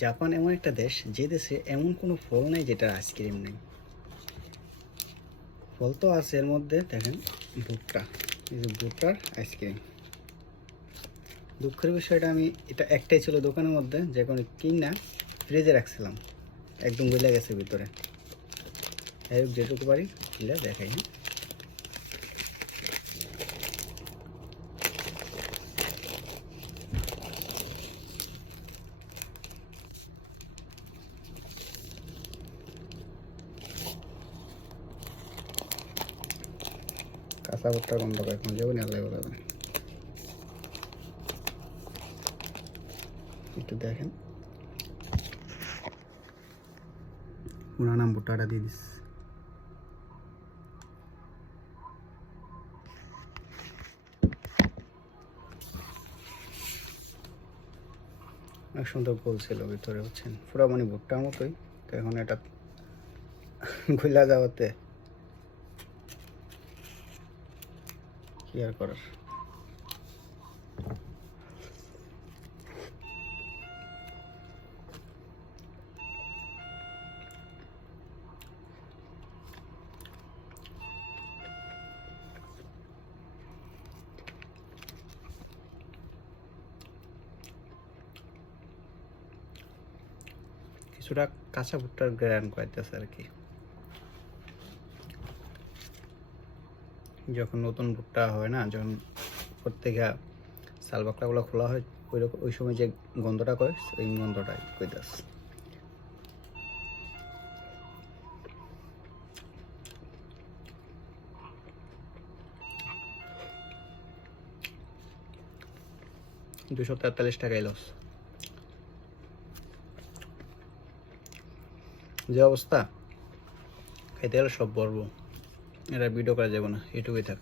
Japan এমন একটা দেশ, যে দেশে এমন কোনো ফল নাই যেটার আইসক্রিম নেই। ফল তো আছে, এর মধ্যে দেখেন ভুট্টা, এই যে ভুট্টার আইসক্রিম। দুঃখের বিষয়টা, আমি এটা একটাই ছিল দোকানের মধ্যে, যে কোনো কিনা ফ্রিজে রাখছিলাম, একদম গলে গেছে ভিতরে। যেটুকু পারি খুলে দেখাই। হ্যাঁ, কাঁচা ভুট্টার গন্ধ পাই, এখন যাবো না লাগবে। একটু দেখেন, পুরানাম ভুট্টাটা দিয়ে দিস। অনেক সুন্দর গোল ছিল ভিতরে, হচ্ছেন পুরো মানে ভুট্টার মতোই। তো এখন এটা গলা যাওয়াতে কি আর করার। কিছুটা কাঁচা ভুট্টার গ্রান পাইতেছে আর কি। যখন নতুন ভুট্টা হয় না, যখন প্রত্যেকে চাল বাকলাগুলো খোলা হয়, ওই সময় যে গন্ধটা কয়, ওই গন্ধটাই কইতাছে। $243 লস। যে অবস্থা, খেতে গেলে সব বলবো, এটা ভিডিও করা যাবে না, এটুকুই থাক।